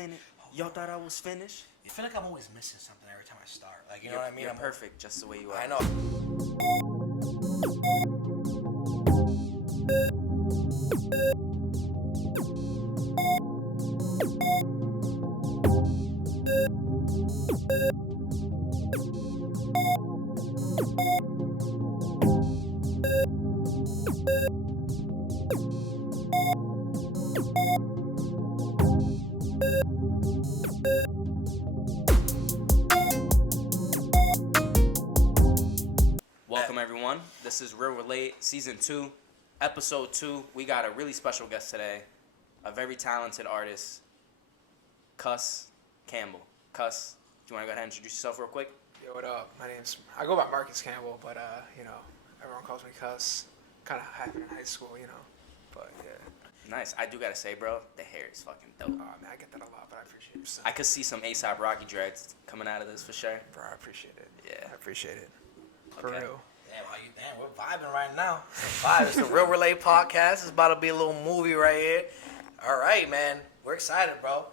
minute. Y'all thought I was finished? I feel like I'm always missing something every time I start. Like, you know what I mean? You're I'm perfect just the way you are. I know. Welcome everyone. This is Real Relate Season 2, Episode 2. We got a really special guest today, a very talented artist, CusCampbell. Cus, do you want to go ahead and introduce yourself real quick? Yo, what up? I go by Campbell, but everyone calls me Cus. Kind of happened in high school, but yeah. Nice. I do gotta say, bro, the hair is fucking dope. Man, I get that a lot, but I appreciate it. I could see some A$AP Rocky dreads coming out of this for sure. Bro, I appreciate it. Yeah. I appreciate it. For Okay. real. Damn, we're vibing right now. It's a vibe. It's the Real Relate podcast. It's about to be a little movie right here. All right, man. We're excited, bro.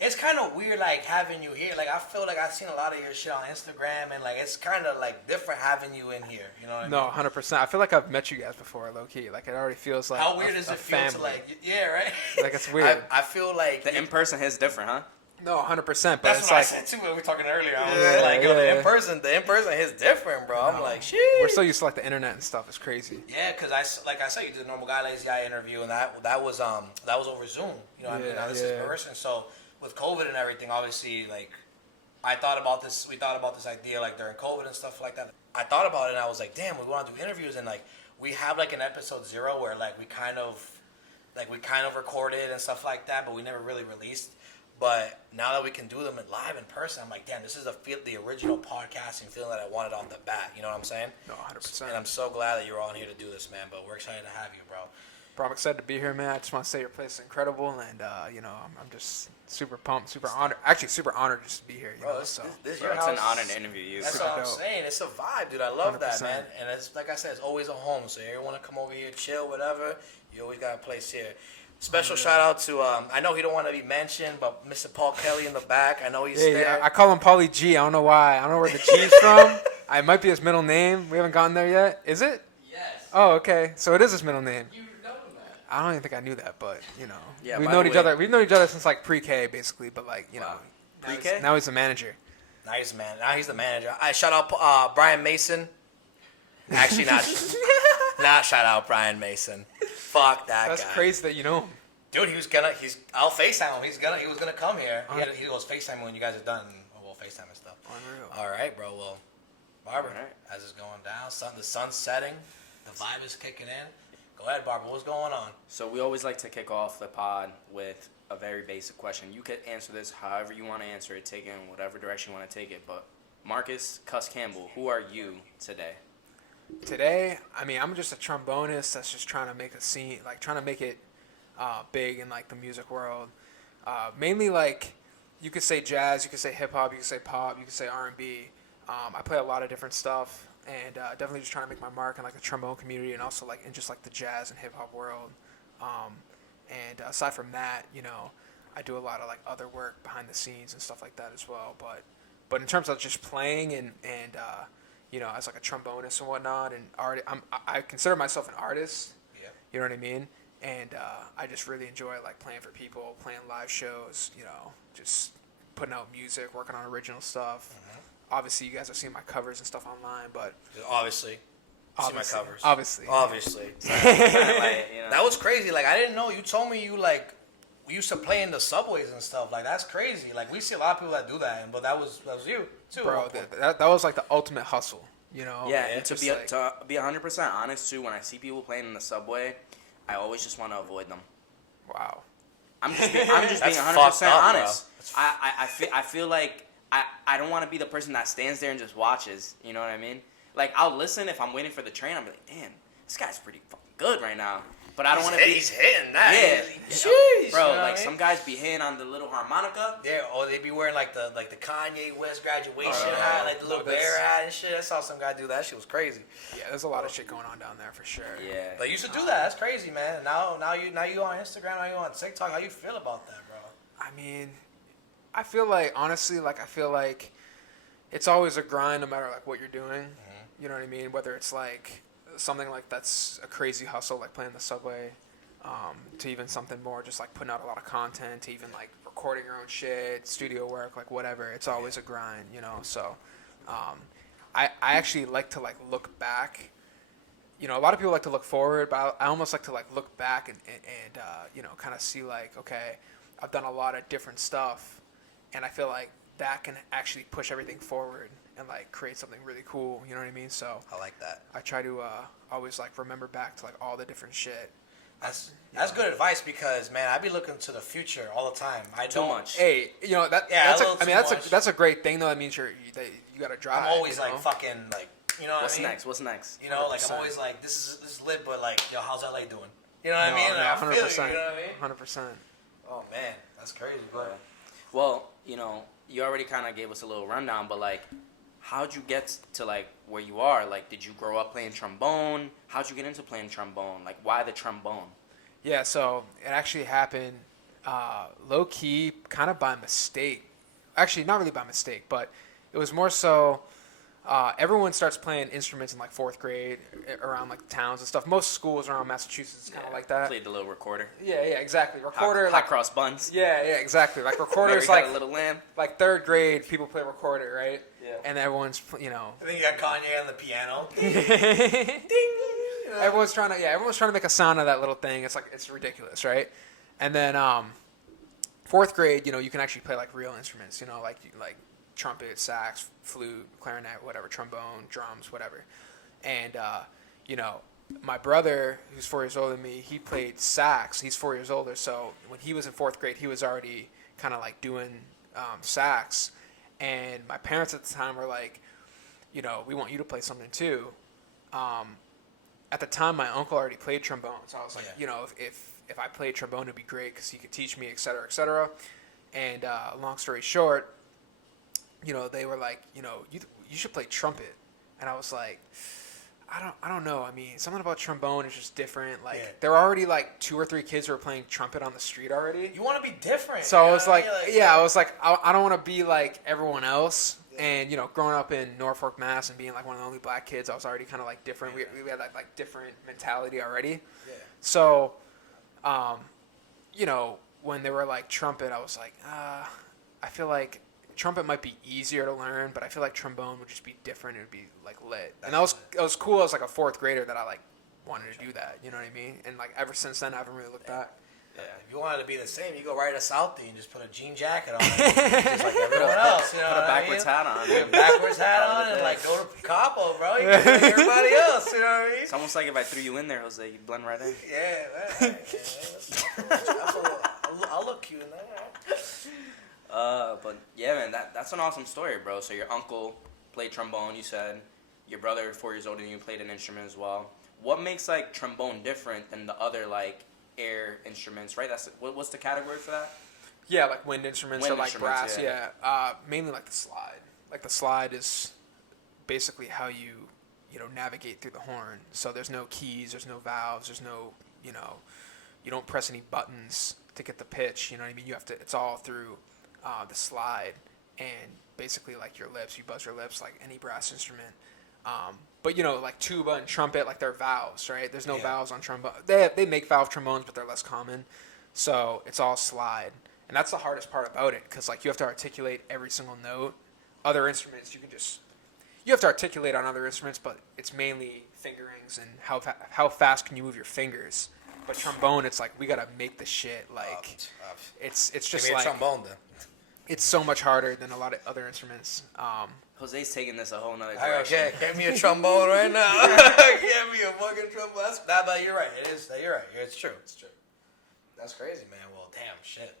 It's kind of weird, like, having you here. Like, I feel like I've seen a lot of your shit on Instagram, and, like, it's kind of, like, different having you in here. You know what I mean? No, 100%. I feel like I've met you guys before, low-key. Like, it already feels like How weird does it feel family. to, like, yeah, right? Like, it's weird. I feel like... The in-person hits different, huh? No, 100%, but That's it's what like... I said, too, when we were talking earlier. I was Yeah, like, yo, yeah. the in-person is different, bro. I'm like, shit. We're so used to, like, the internet and stuff. It's crazy. Yeah, because like I said, you did a normal guy, lazy guy interview, and that was over Zoom. You know what I mean? Now this is in person. So with COVID and everything, obviously, like, we thought about this idea, like, during COVID and stuff like that. I thought about it, and I was like, damn, we want to do interviews, and, like, we have, like, an episode 0 where, like, we kind of recorded and stuff like that, but we never really released. But now that we can do them live in person, I'm like, damn, this is the original podcasting feeling that I wanted on the bat. You know what I'm saying? No, 100%. And I'm so glad that you're on here to do this, man. But we're excited to have you, bro. Bro, I'm excited to be here, man. I just want to say your place is incredible, and, I'm just super pumped, super honored. Actually, super honored just to be here, Bro, so. this Bro, your it's house. an honor to interview you. That's Super what I'm dope. saying. It's a vibe, dude. I love that, 100%. man. And it's like I said, it's always a home. So you want to come over here, chill, whatever, you always got a place here. Special shout out to I know he don't want to be mentioned, but Mr. Paul Kelly in the back. I know he's there. Yeah, I call him Paulie G. I don't know why. I don't know where the G's from. It might be his middle name. We haven't gotten there yet. Is it? Yes. Oh, okay. So it is his middle name. You know that. I don't even think I knew that, but Yeah, we've by known the each way- other. We've known each other since like pre-K, basically. But like Wow. Pre-K? now he's the manager. Now he's the manager. I shout out Brian Mason. Actually, not shout out Brian Mason. Fuck that That's guy. crazy that you know him. Dude, I'll FaceTime him. He was gonna come here. He goes FaceTime me when you guys are done. We'll FaceTime and stuff. Unreal. All right, bro. Well, Barber, All right. as it's going down, the sun's setting, the vibe is kicking in. Go ahead, Barber. What's going on? So we always like to kick off the pod with a very basic question. You could answer this however you want to answer it, take it in whatever direction you want to take it. But Marcus CusCampbell, who are you today? Today, I'm just a trombonist that's just trying to make a scene, like trying to make it big in like the music world. Mainly like you could say jazz, you could say hip hop, you could say pop, you could say R&B. I play a lot of different stuff, and definitely just trying to make my mark in like the trombone community and also like in just like the jazz and hip hop world. And aside from that, I do a lot of like other work behind the scenes and stuff like that as well. But in terms of just playing and as like a trombonist and whatnot, and I consider myself an artist. Yeah. You know what I mean? And I just really enjoy like playing for people, playing live shows, just putting out music, working on original stuff. Mm-hmm. Obviously, you guys have seen my covers and stuff online, but Obviously. See my covers. Obviously. That was crazy. Like, I didn't know. You told me we used to play in the subways and stuff. Like, that's crazy. Like, we see a lot of people that do that, but that was you too. Bro, that was like the ultimate hustle, Yeah, and to just be 100% honest too, when I see people playing in the subway, I always just want to avoid them. Wow. I'm just being 100% fucked up, honest. I feel like I don't want to be the person that stands there and just watches. You know what I mean? Like, I'll listen if I'm waiting for the train. I'm like, damn, this guy's pretty fucking good right now. But I don't want to be. He's hitting that. Yeah, Jeez, bro. you know Like what I some mean? guys be hitting on the little harmonica. Yeah, or they be wearing like the Kanye West graduation Oh, hat, like the little that's- bear hat and shit. I saw some guy do that. Shit was crazy. Yeah, there's a lot of shit going on down there for sure. Yeah. But you used to do that. That's crazy, man. Now you on Instagram. Now you on TikTok. How you feel about that, bro? I mean, I feel like, honestly, like, I feel like it's always a grind no matter, like, what you're doing. You know what I mean? Whether it's, like, something like that's a crazy hustle, like playing the subway, to even something more just, like, putting out a lot of content, to even, like, recording your own shit, studio work, like, whatever. It's always a grind, you know? So, I actually like to, like, look back. You know, a lot of people like to look forward, but I almost like to, like, look back and you know, kind of see, like, okay, I've done a lot of different stuff, and I feel like that can actually push everything forward and, like, create something really cool, you know what I mean? So I like that. I try to always, like, remember back to, like, all the different shit. That's good advice because, man, I be looking to the future all the time. I Too don't. much. Hey, you know, that's a great thing, though. That means you got to drive. I'm always, you know? like, fucking, like, you know what What's I mean? next? What's next? You know, like, 100%. I'm always like, this is lit, but, like, yo, how's LA doing? You know what I mean? No, Like, I 100%. feel you know what I mean? 100%. Oh, man, that's crazy, bro. Well, you know, you already kind of gave us a little rundown, but, like, how'd you get to, like, where you are? Like, did you grow up playing trombone? How'd you get into playing trombone? Like, why the trombone? Yeah, so it actually happened low key, kind of by mistake. Actually, not really by mistake, but it was more so. Everyone starts playing instruments in like 4th grade around like towns and stuff. Most schools around Massachusetts is kind of like that. Played the little recorder. Yeah, exactly. Recorder, Hot like cross buns. yeah, exactly. Like recorders, Mary like had a little lamb. like 3rd grade, people play recorder, right? Yeah. And everyone's, you know, I think you got Kanye on the piano. everyone's trying to make a sound of that little thing. It's like it's ridiculous, right? And then 4th grade, you know, you can actually play like real instruments, you know, like trumpet, sax, flute, clarinet, whatever, trombone, drums, whatever. And you know, my brother, who's 4 years older than me, he played sax. He's 4 years older, so when he was in 4th grade, he was already kind of like doing sax. And my parents at the time were like, you know, we want you to play something too. At the time, my uncle already played trombone, so I was like, you know, if I played trombone, it'd be great because he could teach me, et cetera, et cetera. And long story short, you know, they were like, you know, you should play trumpet. And I was like, I don't know. I mean, something about trombone is just different. Like, there were already like 2 or 3 kids who were playing trumpet on the street already. You want to be different. So I was like, I was like, I don't want to be like everyone else. And, you know, growing up in Norfolk, Mass, and being like one of the only black kids, I was already kind of like different. We had like different mentality already. Yeah. So, you know, when they were like trumpet, I was like, I feel like trumpet might be easier to learn, but I feel like trombone would just be different. It would be like lit. And that was cool. I was like a 4th grader that I like wanted to do that. You know what I mean? And like ever since then, I haven't really looked back. Yeah, if you wanted to be the same, you go right to Southie and just put a jean jacket on, just like everyone else. You know, Put a backwards hat on. Put a backwards hat on and like go to Capo, bro. You can be like everybody else. You know what I mean? It's almost like if I threw you in there, Jose, you'd blend right in. Yeah, man. I'll look cute in that. But yeah, man, that's an awesome story, bro. So your uncle played trombone, you said. Your brother, 4 years older than you, played an instrument as well. What makes like trombone different than the other like air instruments, right? What's the category for that? Yeah, like wind instruments or like brass. Yeah. Mainly like the slide. Like the slide is basically how you know, navigate through the horn. So there's no keys, there's no valves, there's no, you know, you don't press any buttons to get the pitch. You know what I mean? You have to. It's all through the slide and basically like your lips. You buzz your lips like any brass instrument. But you know, like tuba and trumpet, like they're valves, right? There's no valves on trombone. They make valve trombones, but they're less common. So it's all slide, and that's the hardest part about it, because like you have to articulate every single note. Other instruments, you have to articulate on other instruments, but it's mainly fingerings and how fast can you move your fingers. But trombone, it's like we gotta make the shit like it's just Give me like a trombone then. It's so much harder than a lot of other instruments. Jose's taking this a whole nother direction. Okay, get me a trombone right now. Get me a fucking trombone. But you're right. It is. You're right. It's true. It's true. That's crazy, man. Well, damn, shit.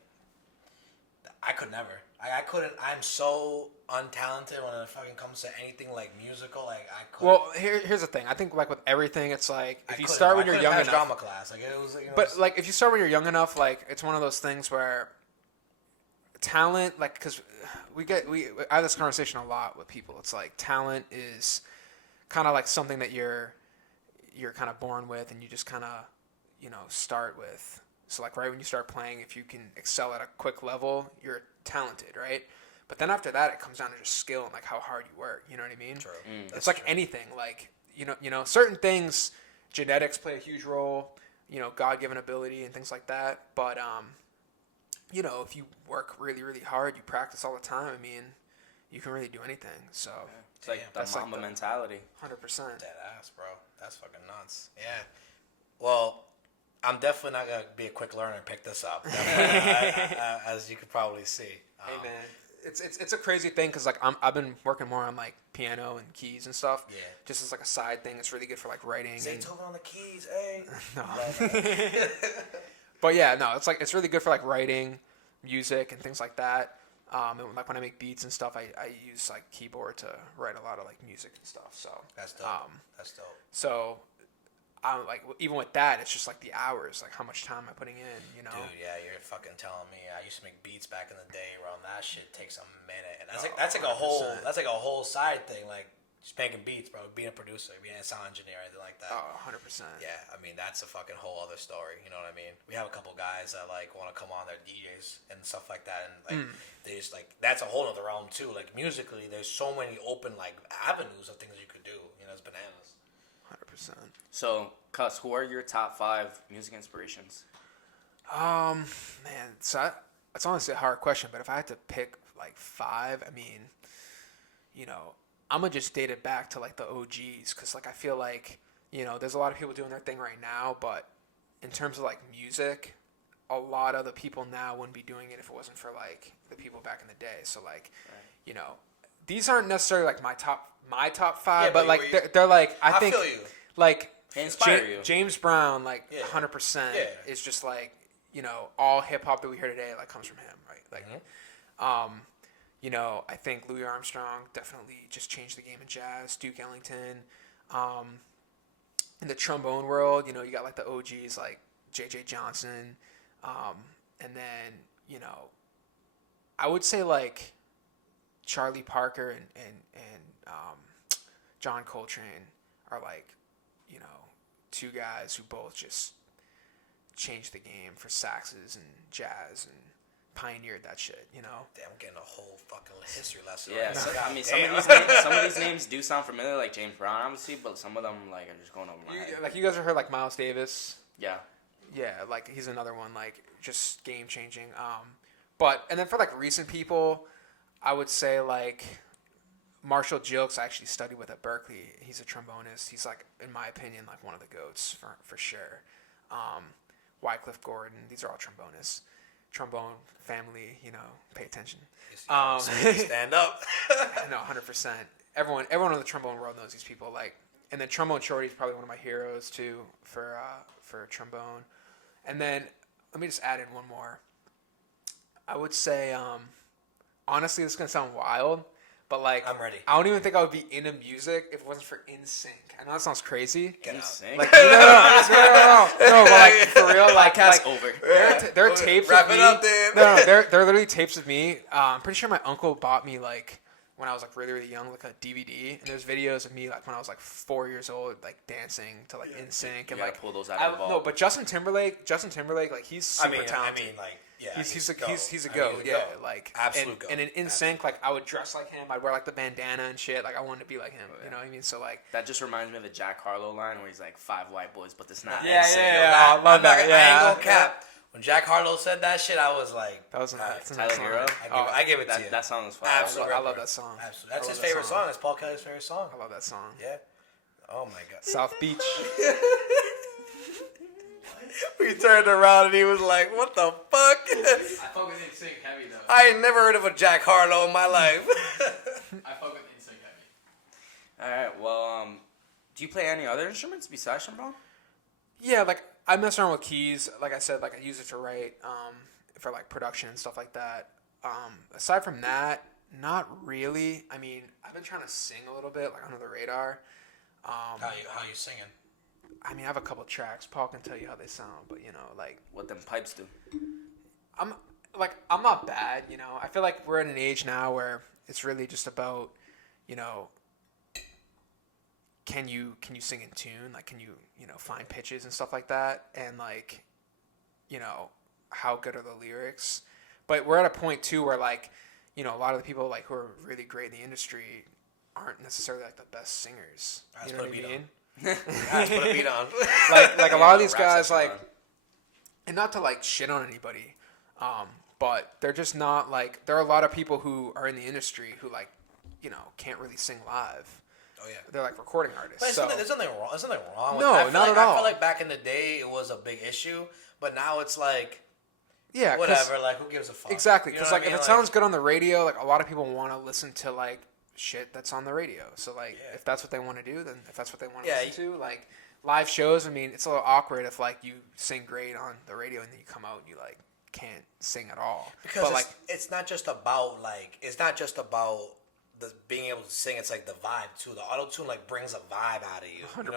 I could never. I couldn't. I'm so untalented when it fucking comes to anything like musical. Like I couldn't. Well, here's the thing. I think like with everything, it's like if you start when you're young enough. Drama class, like it was. You know, but like if you start when you're young enough, like it's one of those things where talent, like, because I have this conversation a lot with people. It's like talent is kind of like something that you're kind of born with, and you just kind of, you know, start with. So like right when you start playing, if you can excel at a quick level, you're talented, right? But then after that, it comes down to just skill and like how hard you work. You know what I mean? True. It's like anything. Like you know, certain things, genetics play a huge role. You know, God-given ability and things like that. But you know, if you work really, really hard, you practice all the time. I mean, you can really do anything. So It's like the Mamba mentality. 100%. Dead ass, bro. That's fucking nuts. Yeah. Well, I'm definitely not gonna be a quick learner and pick this up, as you could probably see. Hey man, it's a crazy thing because like I've been working more on like piano and keys and stuff. Yeah. Just as like a side thing, it's really good for like writing. Zaytoven on the keys, hey. No. But yeah, no, it's really good for like writing, music and things like that. And like when I make beats and stuff, I use like keyboard to write a lot of like music and stuff. So That's dope. That's dope. So I'm like, even with that, it's just like the hours, like how much time I'm putting in, you know. Dude, yeah, you're fucking telling me. I used to make beats back in the day, bro. And that shit takes a minute, and that's like a whole side thing, like just making beats, bro. Being a producer, being a sound engineer, anything like that. 100%. Yeah, I mean that's a fucking whole other story. You know what I mean? We have a couple guys that like want to come on, their DJs and stuff like that, and like they just like that's a whole other realm too. Like musically, there's so many open like avenues of things you could do. You know, it's bananas. 100%. So, Cus, who are your top 5 music inspirations? Man, so it's honestly a hard question, but if I had to pick like 5, I mean, you know, I'm gonna just date it back to like the OGs, because like I feel like, you know, there's a lot of people doing their thing right now, but in terms of like music, a lot of the people now wouldn't be doing it if it wasn't for like the people back in the day. So like, you know, these aren't necessarily like my top 5, Yeah, but like they're like I think feel you. like They inspire you. James Brown, like 100%, Yeah. is just like, you know, all hip hop that we hear today like comes from him, right? Like, you know, I think Louis Armstrong definitely just changed the game in jazz. Duke Ellington, in the trombone world, you know, you got like the OGs like J.J. Johnson, and then, you know, I would say like Charlie Parker and John Coltrane are like, you know, 2 guys who both just changed the game for saxes and jazz and pioneered that shit, you know. Damn, I'm getting a whole fucking history lesson. Yeah, right so, now. I mean, some of these names do sound familiar, like James Brown, obviously, but some of them like are just going over my head. Like you guys have heard like Miles Davis. Yeah. Yeah, like he's another one, like just game changing. But and then for like recent people, I would say like Marshall Gilks I actually studied with at Berkeley. He's a trombonist. He's like, in my opinion, like one of the GOATs for sure. Wycliffe Gordon, these are all trombonists. Trombone family, you know, pay attention. Stand up. No, 100%. Everyone in the trombone world knows these people. Like, and then Trombone Shorty is probably one of my heroes too for trombone. And then let me just add in one more. I would say, honestly, this is gonna sound wild, but like, I'm ready. I don't even think I would be into music if it wasn't for NSYNC. I know that sounds crazy. Get out. Insane. Like, no, but like for real, like, Podcast like over. there are tapes Wrap of it me. up, Dan. No, there are literally tapes of me. I'm pretty sure my uncle bought me like when I was like really, really young, like a DVD, and there's videos of me like when I was like 4 years old, like dancing to like NSYNC You and gotta like pull those out of the vault. no, but Justin Timberlake, like he's super talented. I mean, like, yeah, He's a goat. goat, yeah. Like Absolute goat. and in sync, like I would dress like him. I'd wear like the bandana and shit. Like I wanted to be like him. You know what I mean? So like That just reminds me of the Jack Harlow line where he's like 5 white boys, but it's not. Yeah, insane. yeah. I love that. I ain't Yeah, gonna cap. When Jack Harlow said that shit, I was like, that was all right, that's a Tyler nice song. Hero? I give it to you. That song is fire. Absolutely. I love that song. Absolutely. That's I his love that favorite song. It's Paul Kelly's favorite song. I love that song. Yeah. Oh my god. South Beach. We turned around and he was like, "What the fuck?" I fuck with NSYNC heavy though. I ain't never heard of a Jack Harlow in my life. I fuck with NSYNC heavy. All right. Well, do you play any other instruments besides trombone? Yeah, like I mess around with keys. Like I said, like I use it to write, for like production and stuff like that. Aside from that, not really. I mean, I've been trying to sing a little bit, like under the radar. How you singing? I mean, I have a couple tracks. Paul can tell you how they sound, but you know, like What them pipes do? I'm not bad. You know, I feel like we're at an age now where it's really just about, you know, can you sing in tune? Like, can you find pitches and stuff like that? And like, how good are the lyrics. But we're at a point too where like, a lot of the people like who are really great in the industry aren't necessarily like the best singers. You know what I mean? Put a beat on. like a lot of these guys like, and not to like shit on anybody, but they're just not like, there are a lot of people who are in the industry who like, can't really sing live. Oh yeah, they're like recording artists. But so there's nothing wrong. There's nothing wrong with no, that. not at all. I feel like back in the day it was a big issue, but now it's like, yeah, whatever. Like, who gives a fuck? Exactly, because like I mean? if it sounds good on the radio, like a lot of people want to listen to like shit that's on the radio. So like if that's what they want to do, then if that's what they want to listen to, like live shows. I mean, it's a little awkward if like you sing great on the radio and then you come out and you like can't sing at all. Because but, it's not just about the being able to sing. It's like the vibe too. The auto tune like brings a vibe out of you. 100%, You know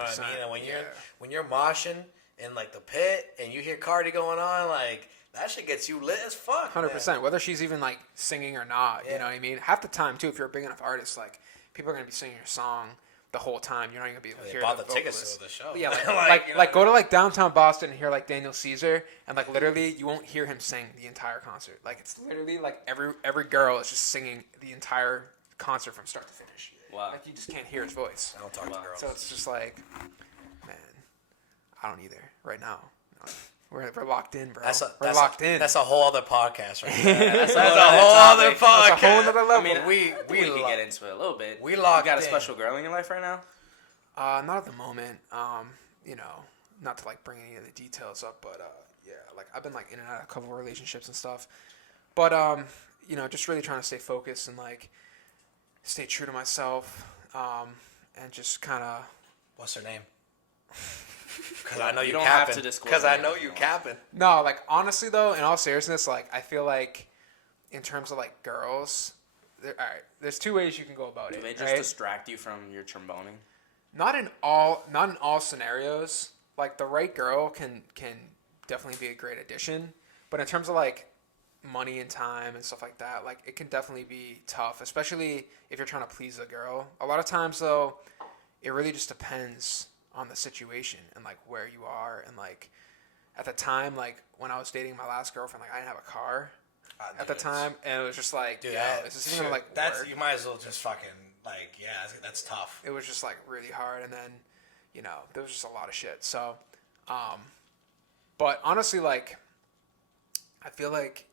what I mean? And when you're moshing in like the pit and you hear Cardi going on, like that shit gets you lit as fuck. 100%. Whether she's even like singing or not, you know what I mean. Half the time too, if you're a big enough artist, like people are gonna be singing your song the whole time. You're not gonna be able to hear the tickets to the show. Yeah, like go to like downtown Boston and hear like Daniel Caesar, and like literally you won't hear him sing the entire concert. Like it's literally like every girl is just singing the entire concert from start to finish. Wow. Like you just can't hear his voice. I don't talk to girls. So it's just like, man, I don't either right now. We're locked in, bro. We're locked in. That's a whole other podcast right there. That's a whole other podcast. That's a whole other level. I mean, we can get into it a little bit. You got a special girl in your life right now? Not at the moment. Not to like bring any of the details up, but yeah, like I've been like in and out of a couple of relationships and stuff. But just really trying to stay focused and like stay true to myself, and just kind of. What's her name? Because I know you you don't capping. have to disclose. Because I know you capping. No, like honestly though, in all seriousness, like I feel like in terms of like girls, all right, there's two ways you can go about it. Do they just distract you from your tromboning? Not in all scenarios. Like the right girl can definitely be a great addition, but in terms of like money and time and stuff like that, like it can definitely be tough, especially if you're trying to please a girl. A lot of times though, it really just depends on the situation and like where you are. And like at the time, like when I was dating my last girlfriend, like I didn't have a car at the time, and it was just like, dude, is this even like work? You might as well just fucking like, yeah, that's tough. It was just like really hard, and then there was just a lot of shit. So but honestly, like I feel like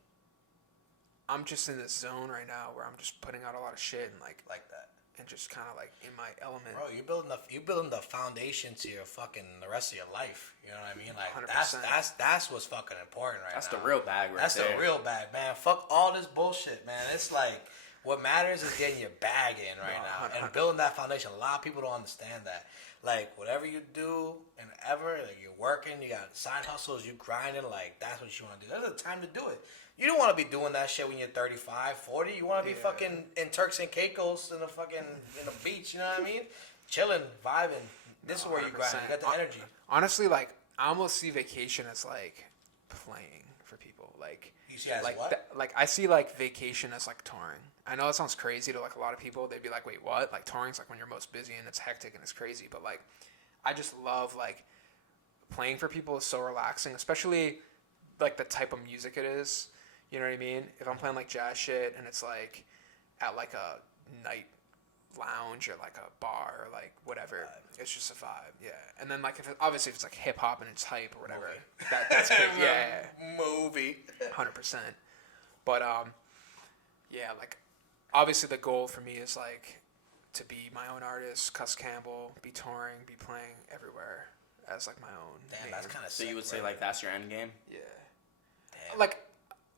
I'm just in this zone right now where I'm just putting out a lot of shit and like that. And just kind of like in my element. Bro, you're building the foundation to your fucking the rest of your life. You know what I mean? Like 100%. that's what's fucking important right now. That's the real bag right there. That's the real bag, man. Fuck all this bullshit, man. It's like what matters is getting your bag in right now and building that foundation. A lot of people don't understand that. Like whatever you do and ever, like you're working, you got side hustles, you grinding, like that's what you want to do. That's the time to do it. You don't want to be doing that shit when you're 35, 40. You want to be fucking in Turks and Caicos in the beach, you know what I mean? Chilling, vibing. This is where you grind. You got the energy. Honestly, like I almost see vacation as like playing for people. Like you see as like what? Like I see like vacation as like touring. I know it sounds crazy to like a lot of people. They'd be like, "Wait, what?" Like touring's like when you're most busy and it's hectic and it's crazy. But like, I just love like playing for people is so relaxing, especially like the type of music it is. You know what I mean? If I'm playing like jazz shit and it's like at like a night lounge or like a bar or like whatever, it's just a vibe. Yeah. And then like obviously if it's like hip hop and it's hype or whatever, that's crazy. Yeah. Movie. 100%. But yeah, like obviously the goal for me is like to be my own artist, CusCampbell, be touring, be playing everywhere as like my own. Damn, that's kind of sick. So you would say like that's your end game? Yeah. Damn. Like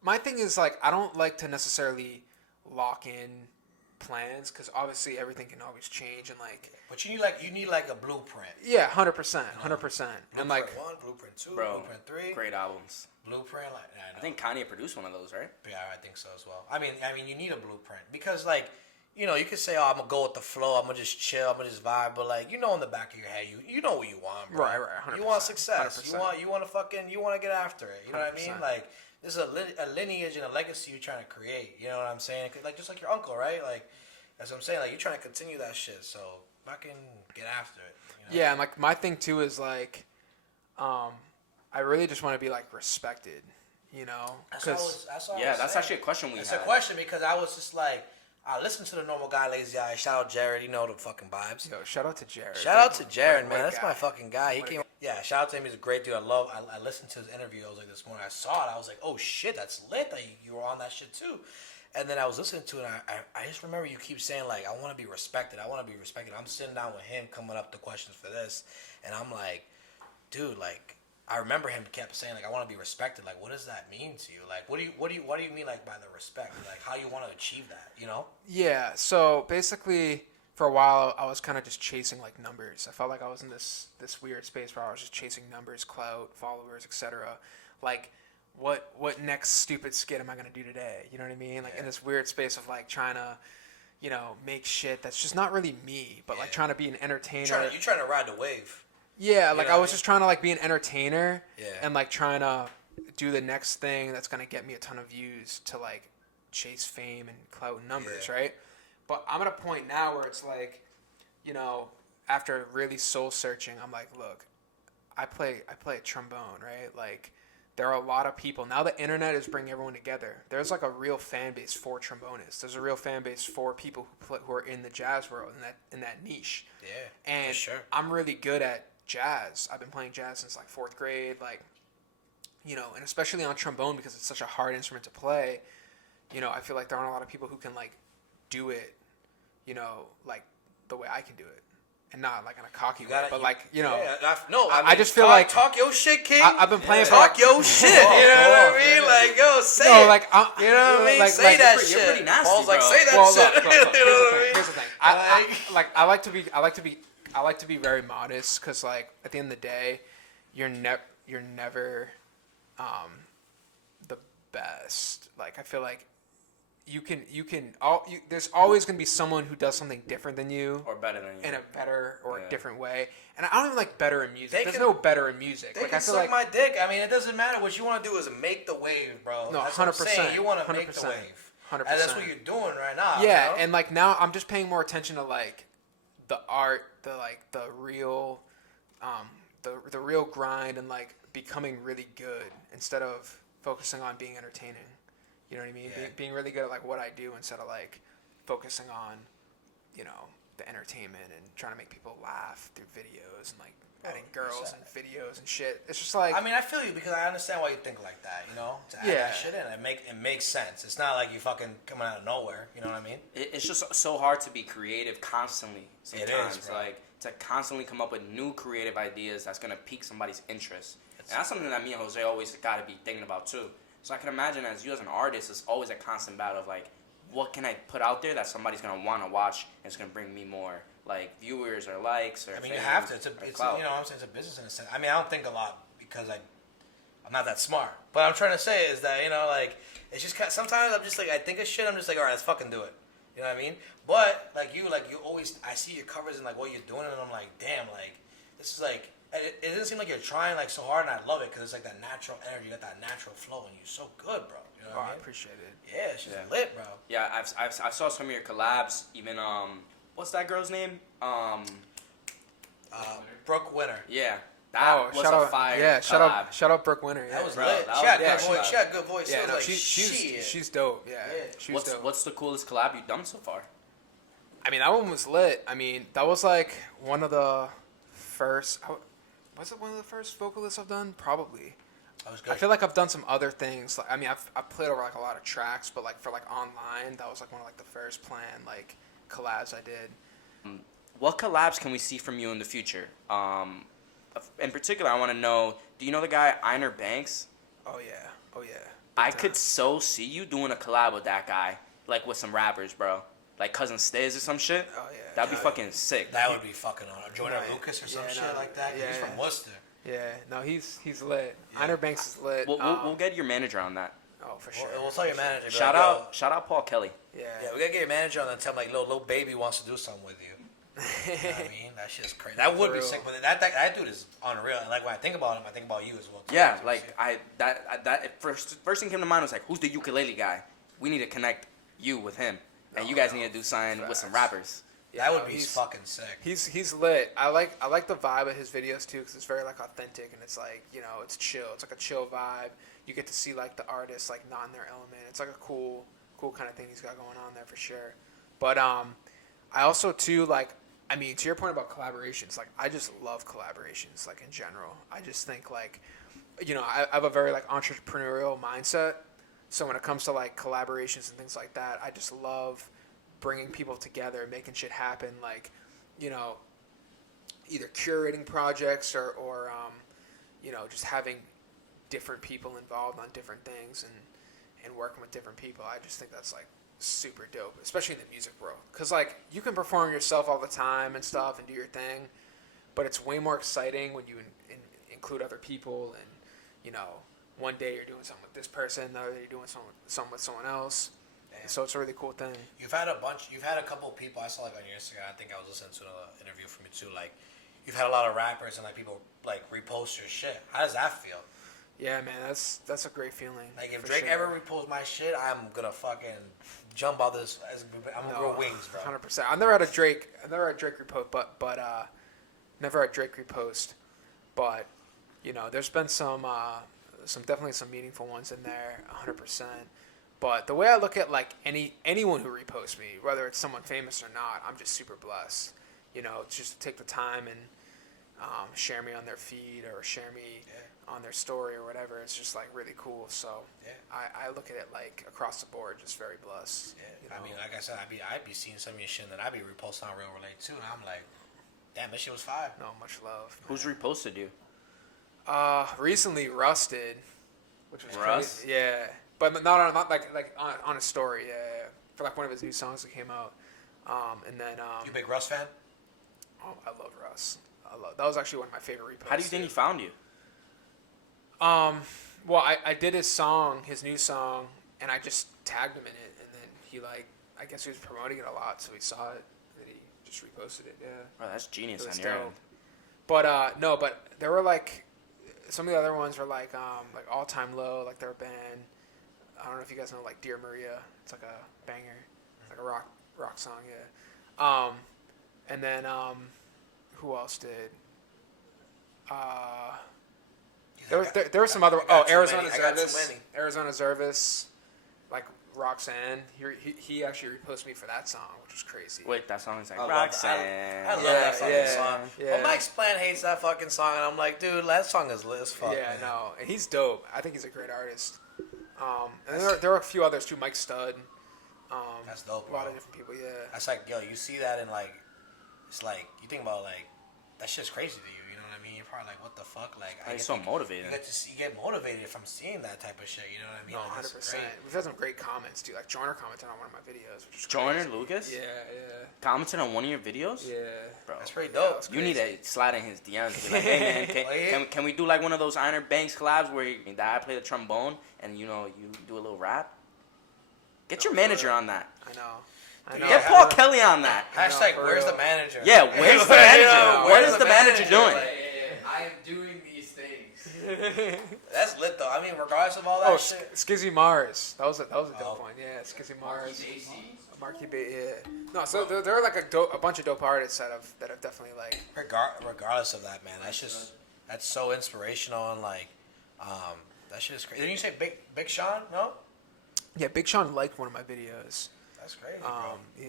my thing is like I don't like to necessarily lock in plans because obviously everything can always change and like. But you need like a blueprint. Yeah, 100%, 100%. And like Blueprint 1, Blueprint 2, bro, Blueprint 3. Great albums. Blueprint, like I think Kanye produced one of those, right? Yeah, I think so as well. I mean, you need a blueprint because like. You know, you could say, "Oh, I'm gonna go with the flow. I'm gonna just chill. I'm gonna just vibe." But like, in the back of your head, you know what you want, bro. Right. 100%, you want success. 100%. You want to get after it. You know what I mean? Like, this is a lineage and a legacy you're trying to create. You know what I'm saying? Like just like your uncle, right? Like that's what I'm saying. Like you're trying to continue that shit. So fucking get after it. Yeah, and like my thing too is like, I really just want to be like respected, you know? That's actually a question we It's had. a question because I was just like, I listened to the Normal Guy Lazy Eye. Shout out Jared, you know the fucking vibes. Yo, shout out to Jared. Shout out to Jared, man. That's guy. my fucking guy. He came. Yeah, shout out to him. He's a great dude. I listened to his interview. I was like, this morning I saw it. I was like, oh shit, that's lit. That you were on that shit too. And then I was listening to it, and I just remember you keep saying like, I want to be respected. I want to be respected. I'm sitting down with him, coming up the questions for this, and I'm like, dude, like. I remember him kept saying like I want to be respected. Like, what does that mean to you? Like, what do you mean like by the respect? Like, how you want to achieve that? You know? Yeah. So basically, for a while, I was kind of just chasing like numbers. I felt like I was in this weird space where I was just chasing numbers, clout, followers, etc. Like, what next stupid skit am I gonna do today? You know what I mean? Like in this weird space of like trying to, you know, make shit that's just not really me, but like trying to be an entertainer. You trying to ride the wave. Yeah, like I was just trying to like be an entertainer and like trying to do the next thing that's gonna get me a ton of views to like chase fame and clout and numbers, right? But I'm at a point now where it's like, you know, after really soul searching, I'm like, look, I play a trombone, right? Like there are a lot of people now. The internet is bringing everyone together. There's like a real fan base for trombonists. There's a real fan base for people who are in the jazz world in that niche. Yeah, and for sure. I'm really good at jazz. I've been playing jazz since like 4th grade, like, you know, and especially on trombone because it's such a hard instrument to play. You know, I feel like there aren't a lot of people who can like do it, you know, like the way I can do it, and not like in a cocky way, but like, you know, I just feel like talk your shit, King. I've been playing talk your shit. You know what I mean? Like, yo, say it. Like, you know what I mean? Like, say that you're shit. pretty nasty, Paul's like, bro. say that well, shit. look, You know what I mean? here's the thing. I like to be very modest because like at the end of the day, you're never the best. Like I feel like there's always gonna be someone who does something different than you or better than you in a better or a different way. And I don't even like better in music. There's can- no better in music. They Like can I feel suck like my dick. I mean, it doesn't matter. What you want to do is make the wave, bro. No, That's what I'm 100%. saying. You want to make the 100%. wave. 100%. And that's what you're doing right now. yeah, you know? and like now I'm just paying more attention to like the art, the real the real grind and like becoming really good instead of focusing on being entertaining. You know what I mean? Yeah. Being really good at like what I do instead of like focusing on, you know, the entertainment and trying to make people laugh through videos and like adding girls and videos and shit. It's just like I mean, I feel you because I understand why you think like that. You know, to add that shit in, it makes sense. It's not like you fucking coming out of nowhere. You know what I mean? It's just so hard to be creative constantly. Sometimes, It is, bro. like to constantly come up with new creative ideas that's gonna pique somebody's interest, and that's something that me and Jose always got to be thinking about too. So I can imagine as you as an artist, it's always a constant battle of like, what can I put out there that somebody's gonna want to watch and it's gonna bring me more like viewers or likes or. I mean, fame you have to. It's clout. you know what I'm saying? It's a business in a sense. I mean, I don't think a lot because I'm not that smart. But what I'm trying to say is that, you know, like, it's just sometimes I'm just like, I think of shit, I'm just like, all right, let's fucking do it. You know what I mean? But like you always, I see your covers and like what you're doing, and I'm like, damn, like this is like, it doesn't seem like you're trying like so hard, and I love it because it's like that natural energy, you got that natural flow, and you're so good, bro. You know what I mean? I appreciate it. Yeah, it's just lit, bro. Yeah, I saw some of your collabs. Even what's that girl's name? Brooke Winter. Yeah, that was shout a out, fire yeah, collab. shout out Brooke Winter. Yeah. That was Bro, lit. that She was had good good voice. collab. She had good voice. Yeah, She was no, like, she's dope. Yeah, she was dope. What's the coolest collab you've done so far? I mean, that one was lit. I mean, that was like one of the first. Was it one of the first vocalists I've done? Probably. That was good. I feel like I've done some other things. Like, I mean, I've played over like a lot of tracks, but like for like online, that was like one of like the first planned like collabs I did. What collabs can we see from you in the future? In particular, I want to know, do you know the guy Einer Banks? Oh yeah. I could so see you doing a collab with that guy, like with some rappers, bro. Like Cousin Stiz or some shit. Oh yeah. That'd be fucking sick. That would be fucking on. Or Jordan Yeah. Lucas or some Yeah, shit no, like that. 'Cause he's yeah. from Worcester. Yeah. No, he's lit. Yeah. Einer Banks is lit. We'll get your manager on that. Oh, for sure. We'll tell your manager. be Shout like, out Paul Kelly. Yeah. Yeah, we gotta get your manager on and tell him like, little baby wants to do something with you. You know what I mean? That shit's crazy. That would For be real. sick, but that dude is unreal. And like when I think about him, I think about you as well. Too. Yeah, Too, like first thing came to mind was like, who's the ukulele guy? We need to connect you with him, and you guys need to do something with some rappers. That would be fucking sick. He's lit. I like the vibe of his videos too because it's very like authentic and it's like it's chill. It's like a chill vibe. You get to see like the artist like not in their element. It's like a cool kind of thing he's got going on there for sure. But I also too like to your point about collaborations, like I just love collaborations like in general. I just think like I have a very like entrepreneurial mindset. So when it comes to like collaborations and things like that, I just love bringing people together, making shit happen, like, either curating projects or just having different people involved on different things and working with different people. I just think that's like super dope, especially in the music world. Because like you can perform yourself all the time and stuff and do your thing, but it's way more exciting when you include other people and, one day you're doing something with this person, the other day you're doing something with someone else. Damn. So it's a really cool thing. You've had a couple of people I saw like on your Instagram. I think I was listening to an interview from you too. Like, you've had a lot of rappers and like people like repost your shit. How does that feel? Yeah, man, that's a great feeling. Like if Drake ever reposts my shit, I'm gonna fucking jump out this. I'm gonna grow wings, bro. 100%. I've never had a Drake repost, but never had Drake repost. But there's been some definitely some meaningful ones in there, 100%. But the way I look at like anyone who reposts me, whether it's someone famous or not, I'm just super blessed. Just to take the time and share me on their feed or share me on their story or whatever. It's just like really cool. So I look at it like across the board, just very blessed. Yeah. I mean, like I said, I'd be seeing some of your shit that I'd be reposting on Real Relate too, and I'm like, damn, this shit was fire. No, much love. Man. Who's reposted you? Recently Rusted, which was Russ? crazy. Yeah, but not on a story. Yeah, for like one of his new songs that came out. And then you a big Russ fan? Oh, I love Russ. That was actually one of my favorite reposts. How do you think he found you? Well, I did his new song, and I just tagged him in it, and then he I guess he was promoting it a lot, so he saw it, and he just reposted it. Yeah. Oh, that's genius on dope. your end. But no, but there were like. Some of the other ones were like All Time Low, like their band. I don't know if you guys know like Dear Maria. It's like a banger. It's like a rock song, yeah. And then who else did? There were some other. Arizona Zervis. Arizona Zervis, like Roxanne. He actually reposted me for that song, which was crazy. Wait, that song is like Roxanne. I love that fucking song. Yeah. Well, Mike's Plan hates that fucking song, and I'm like, dude, that song is lit as fuck. Yeah, man. no, and he's dope. I think he's a great artist. And there are a few others too. Mike Stud. That's dope, bro. A lot of bro. different people. Yeah. That's like, yo, you see that and like, it's like you think about like, that shit's crazy to you. You know what I mean? You're probably like, what the fuck? Like, He's so motivated. You get motivated from seeing that type of shit. You know what I mean? No, 100%. We've had some great comments too. Like Joyner commented on one of my videos. Which is Joyner crazy. Lucas? Yeah. Commented on one of your videos? Yeah. Bro, that's pretty dope. You need to slide in his DMs. Be like, hey man, can we do like one of those Iron Banks collabs where I play the trombone and you do a little rap? Get your manager on that. I know. Get Paul Kelly on that. Hashtag, where's the manager? Yeah, where's the manager? What is the manager doing? I am doing these things. That's lit though. I mean, regardless of all that shit. Skizzy Mars. That was a dope one. Yeah, Skizzy Mars. Marky Bay. Yeah. No, so there are like a bunch of dope artists that have definitely like. Regardless of that, man, that's so inspirational and like, that shit is crazy. Didn't you say Big Sean? No. Yeah, Big Sean liked one of my videos. That's crazy, bro. Yeah,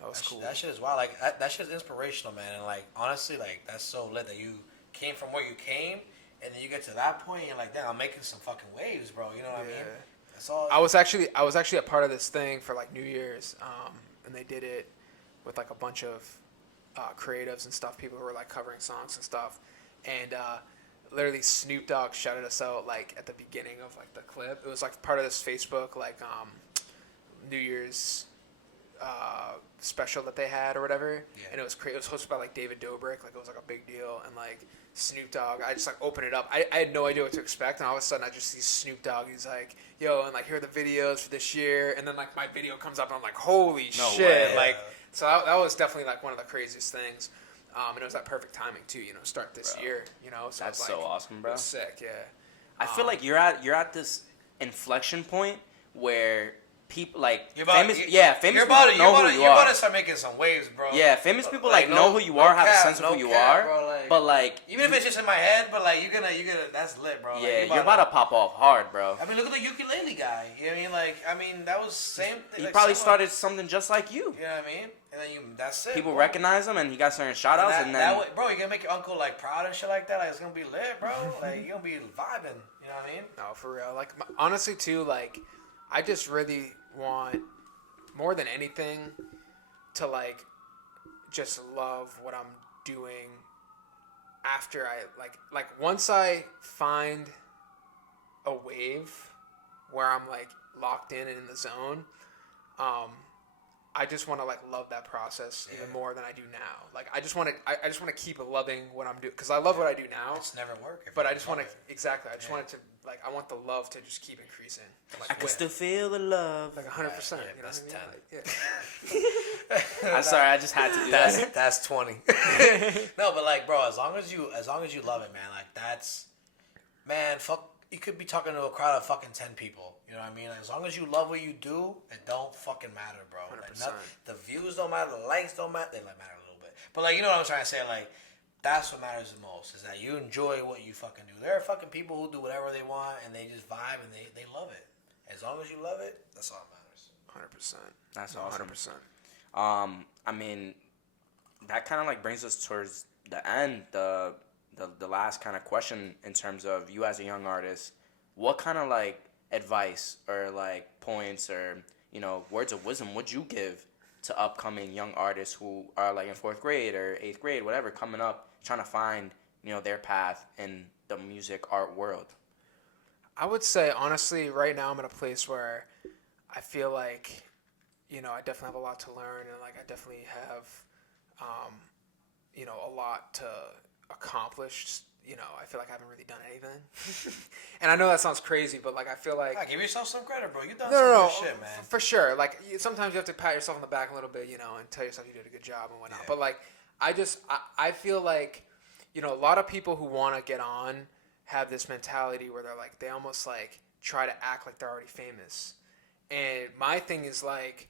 that was cool. That shit is wild. Like that shit is inspirational, man. And like honestly, like that's so lit that you came from where you came, and then you get to that point, and you're like, damn, I'm making some fucking waves, bro. You know what I mean? That's all. I was actually a part of this thing for like New Year's, and they did it with like a bunch of creatives and stuff. People who were like covering songs and stuff, and literally Snoop Dogg shouted us out like at the beginning of like the clip. It was like part of this Facebook like New Year's special that they had or whatever, and it was it was hosted by like David Dobrik. Like it was like a big deal, and like Snoop Dogg, I just like opened it up. I had no idea what to expect, and all of a sudden I just see Snoop Dogg. He's like, yo, and like here are the videos for this year, and then like my video comes up and I'm like, holy shit. Way. Like so that was definitely like one of the craziest things. And it was that perfect timing too, start this year, so that's like, so awesome, bro. It was sick, yeah. I feel like you're at this inflection point where people like You're about, famous. you, Famous you're about, people know who you you're are. about to start making some waves, bro. Yeah, famous people Like, know who you are, have a sense of who you are. Bro, like, but like, even if it's just in my head, but like you're gonna, that's lit, bro. yeah, like, you're about to pop off hard, bro. I mean, look at the ukulele guy. You know what I mean? Like, I mean, that was same. He like, probably someone, started something just like you. You know what I mean? And then that's it. People bro. recognize him, and he got certain shout outs, and then that way, bro, you're gonna make your uncle like proud and shit like that. Like, it's gonna be lit, bro. Like, you're gonna be vibing. You know what I mean? No, for real. Like honestly, too. Like, I just really want more than anything to like just love what I'm doing after I like once I find a wave where I'm like locked in and in the zone, I just want to like love that process even more than I do now. Like I just want to keep loving what I'm doing because I love what I do now. It's never work. But I just want to exactly. I just want it to like. I want the love to just keep increasing. Like, I can still feel the love. like 100%. Yeah, you know that's what I mean? 10. Like, yeah. I'm sorry, I just had to do that. That's 20. No, but like, bro, as long as you love it, man, like that's, man, fuck. You could be talking to a crowd of fucking 10 people. You know what I mean? Like, as long as you love what you do, it don't fucking matter, bro. 100%. Like, the views don't matter, the likes don't matter. They like matter a little bit, but like, you know what I'm trying to say? Like, that's what matters the most is that you enjoy what you fucking do. There are fucking people who do whatever they want and they just vibe and they love it. As long as you love it, that's all that matters. 100%. That's awesome. 100%. I mean, that kind of like brings us towards the end. The last kind of question in terms of you as a young artist, what kind of like advice or like points or words of wisdom would you give to upcoming young artists who are like in 4th grade or 8th grade, whatever, coming up trying to find their path in the music art world? I would say honestly, right now I'm in a place where I feel like I definitely have a lot to learn and like I definitely have a lot to accomplish. I feel like I haven't really done anything. And I know that sounds crazy, but like I feel like give yourself some credit, bro. You've done no, some good shit, man. For sure. Like sometimes you have to pat yourself on the back a little bit, and tell yourself you did a good job and whatnot. Yeah. But like I feel like a lot of people who want to get on have this mentality where they're like they almost like try to act like they're already famous. And my thing is like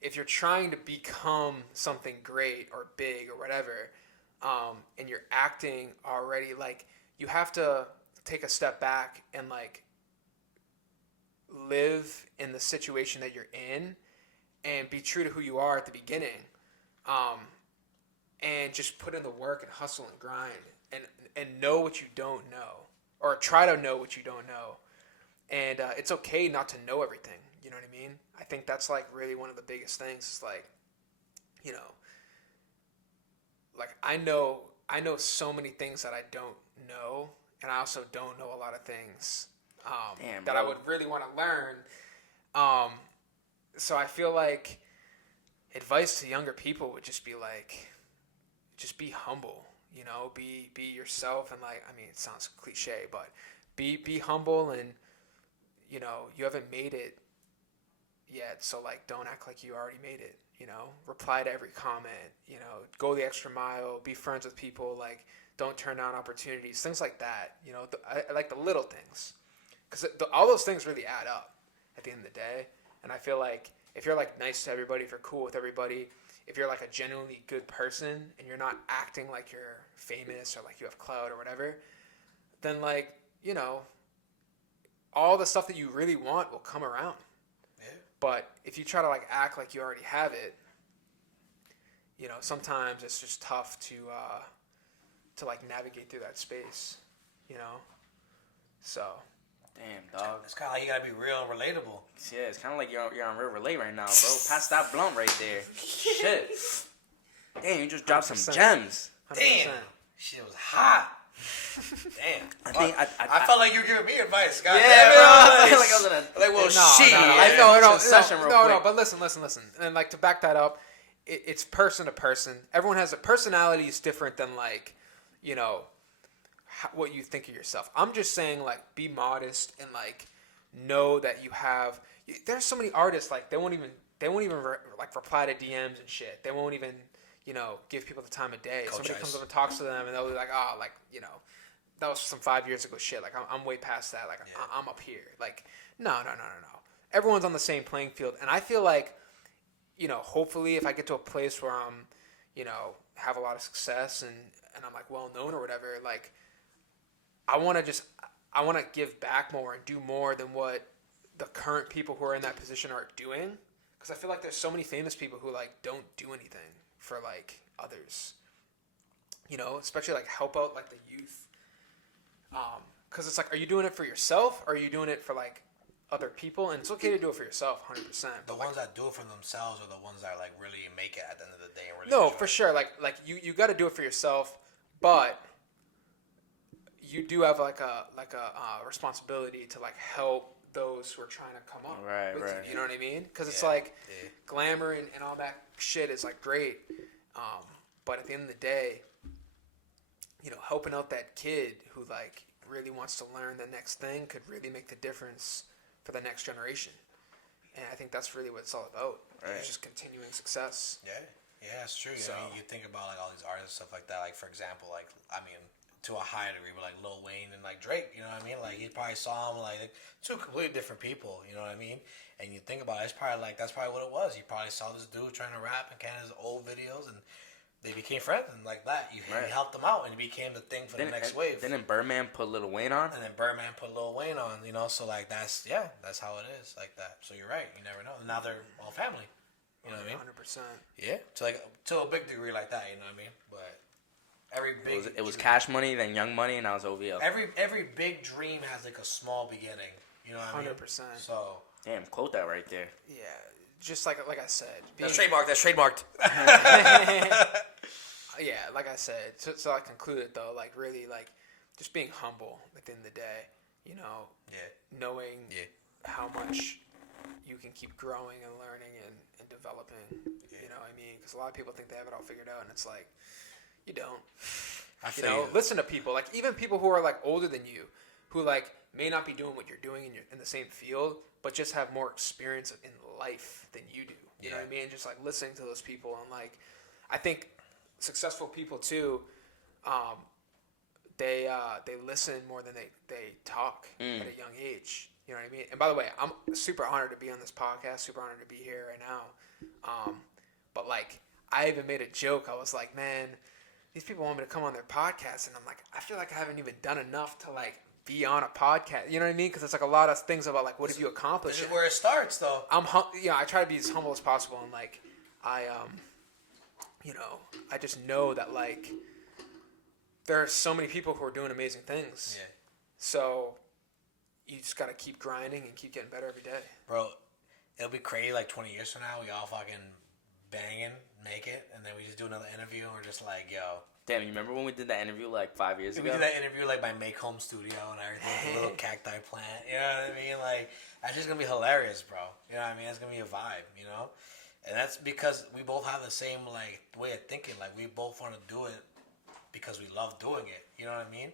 if you're trying to become something great or big or whatever, and you're acting already, like you have to take a step back and like live in the situation that you're in and be true to who you are at the beginning, and just put in the work and hustle and grind and know what you don't know or try to know what you don't know. And it's okay not to know everything. You know what I mean? I think that's like really one of the biggest things is like, like I know so many things that I don't know, and I also don't know a lot of things that I would really want to learn. So I feel like advice to younger people would just be like, just be humble, be yourself, and like, I mean, it sounds cliche, but be humble, and you haven't made it yet, so like don't act like you already made it. Reply to every comment, go the extra mile, be friends with people, like don't turn down opportunities, things like that. I like the little things, because all those things really add up at the end of the day. And I feel like if you're like nice to everybody, if you're cool with everybody, if you're like a genuinely good person and you're not acting like you're famous or like you have clout or whatever, then like all the stuff that you really want will come around. But if you try to like act like you already have it, sometimes it's just tough to like navigate through that space, So. Damn, dog. It's kind of like you gotta be real and relatable. Yeah, it's kind of like you're on Real Relate right now, bro. Pass that blunt right there. Shit. Damn, you just dropped 100%. Some gems. 100%. Damn, shit was hot. Damn. I felt like you were giving me advice. God yeah, damn it. bro. I felt like I was in a No, but listen. And like to back that up, it's person to person. Everyone has a personality is different than like, what you think of yourself. I'm just saying like be modest and like know that you have. There's so many artists like they won't even like reply to DMs and shit. They won't even give people the time of day. Somebody comes up and talks to them and they'll be like, oh, like that was some 5 years ago shit. Like I'm way past that. Like I'm up here. Like no. everyone's on the same playing field. And I feel like, hopefully if I get to a place where I'm, have a lot of success and I'm like well known or whatever, like I want to give back more and do more than what the current people who are in that position are doing. Because I feel like there's so many famous people who like don't do anything for like others, especially like help out like the youth. Because it's like, are you doing it for yourself or are you doing it for like other people? And it's okay to do it for yourself, 100%. The ones that do it for themselves are the ones that like really make it at the end of the day. And really no, enjoy for it. sure. Like you got to do it for yourself, but you do have like a responsibility to like help those who are trying to come up. Right. You know what I mean? Because it's like glamour and all that shit is like great, but at the end of the day, helping out that kid who like really wants to learn the next thing could really make the difference for the next generation. And I think that's really what it's all about. Right. It's just continuing success. Yeah, it's true. So, I mean, you think about like all these artists and stuff like that. Like for example, like I mean, to a higher degree, but like Lil Wayne and like Drake. You know what I mean? Like you probably saw them like two completely different people. You know what I mean? And you think about it, it's probably like that's probably what it was. You probably saw this dude trying to rap in Canada's old videos and they became friends and like that. You helped them out and it became the thing for the next wave. Didn't Birdman put Lil Wayne on? And then Birdman put Lil Wayne on, so like that's how it is, like that. So you're right, you never know. Now they're all family. You know what I mean? 100%. Yeah. To a big degree like that, you know what I mean? But every big It was Cash Money, then Young Money, and now it's OVO. Every big dream has like a small beginning. You know what I mean? 100%. So Damn, quote that right there. Yeah. Just like I said. that's trademarked. Yeah, like I said, so I concluded though, like really like just being humble at the end of the day, knowing how much you can keep growing and learning and developing, you know what I mean? Because a lot of people think they have it all figured out and it's like, you don't. Listen to people, like even people who are like older than you, who like may not be doing what you're doing in the same field, but just have more experience in life than you do. You know what I mean? Just like listening to those people and like, I think successful people too, they listen more than they talk at a young age. You know what I mean? And by the way, I'm super honored to be on this podcast, super honored to be here right now. But like, I even made a joke. I was like, man, these people want me to come on their podcast, and I'm like, I feel like I haven't even done enough to like be on a podcast. You know what I mean? Because it's like a lot of things about like, what have you accomplished? This is where it starts, though. I try to be as humble as possible, and like, I just know that like there are so many people who are doing amazing things. Yeah. So you just gotta keep grinding and keep getting better every day. Bro, it'll be crazy like 20 years from now, we all fucking banging, make it, and then we just do another interview and we're just like, yo. Damn, you remember when we did that interview like 5 years ago? We did that interview like my make home studio and everything, the little cacti plant. You know what I mean? Like, that's just gonna be hilarious, bro. You know what I mean? It's gonna be a vibe, And that's because we both have the same like way of thinking. Like we both want to do it because we love doing it. You know what I mean?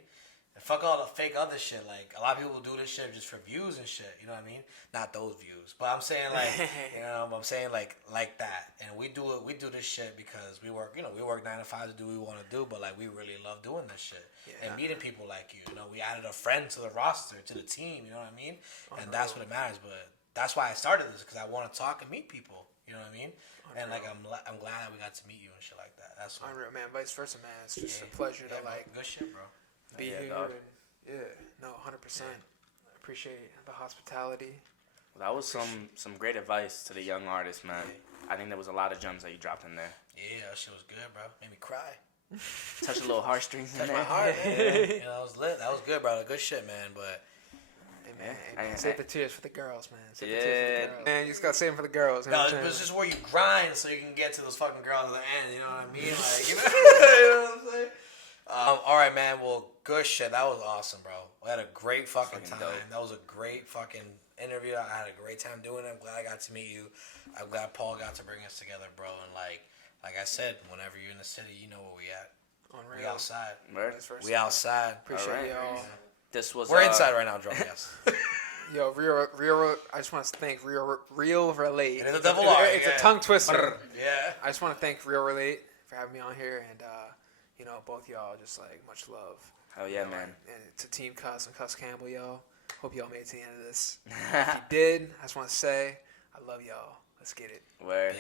And fuck all the fake other shit. Like a lot of people do this shit just for views and shit. You know what I mean? Not those views, but I'm saying like, I'm saying like that. And we do it. We do this shit because we work. We work 9 to 5 to do what we want to do. But like we really love doing this shit and meeting people like you. We added a friend to the roster, to the team. You know what I mean? And that's what it matters. But that's why I started this, because I want to talk and meet people. You know what I mean? And like I'm glad that we got to meet you and shit like that. That's unreal, man. Vice versa, man. It's just a pleasure to like good shit, bro. Be here. Dog. And, 100%. I appreciate the hospitality. Well, that was some great advice to the young artists, man. I think there was a lot of gems that you dropped in there. Yeah, that shit was good, bro. Made me cry. Touch a little heartstrings in Touch there. my heart, man. That was lit. That was good, bro. Good shit, man. But hey, man, save the tears for the girls, man. Save the tears for the girls. Man, you just gotta save them for the girls. No, this is where you grind so you can get to those fucking girls at the end. You know what I mean? Like, you know what I'm saying? All right, man. Well, good shit. That was awesome, bro. We had a great fucking time. Dope. That was a great fucking interview. I had a great time doing it. I'm glad I got to meet you. I'm glad Paul got to bring us together, bro. And like I said, whenever you're in the city, you know where we at. Unreal. We outside. Word. We outside. Appreciate y'all. This was. We're inside right now, Drum. Yes. Yo, real. I just want to thank Real Relate. It is a double R. It's a tongue twister. Yeah. I just want to thank Real Relate for having me on here, and both y'all just like much love. Hell yeah, man. And to Team Cuss and CusCampbell, y'all. Hope y'all made it to the end of this. If you did, I just want to say, I love y'all. Let's get it. Word.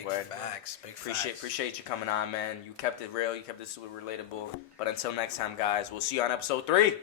Big Appreciate you coming on, man. You kept it real. You kept it super relatable. But until next time, guys, we'll see you on episode 3.